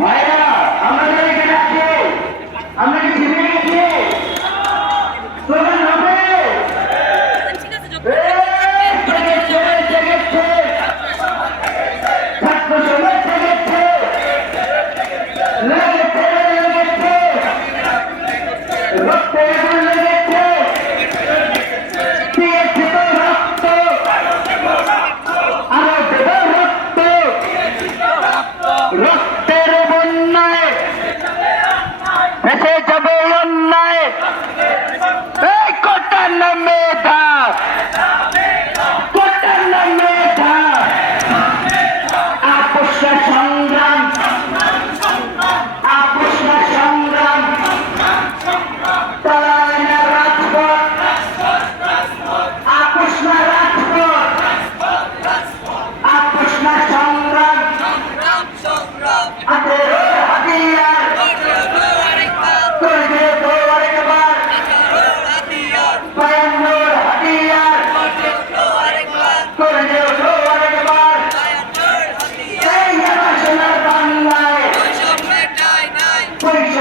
ভাইরা আমরা এখানে আছি। আমরা কি ছেড়ে গেছি? অন্যায় এই কোটার নামে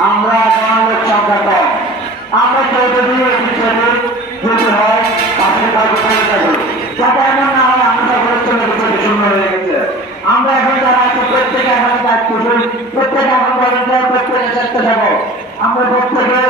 আমরা আমাদের একটি সংখ্যা আমরা চৌধুরী একটি ছেলে যদি হয় পাশে কাজ করে যাব যাতে এমন না হয় আমরা সকলের জন্য বিষয়টি শূন্য হয়ে গেছে আমরা এখন যারা আছি প্রত্যেকে এখন দায়িত্বশীল প্রত্যেকে এখন বলেন প্রত্যেকে চেষ্টা যাব আমরা প্রত্যেকে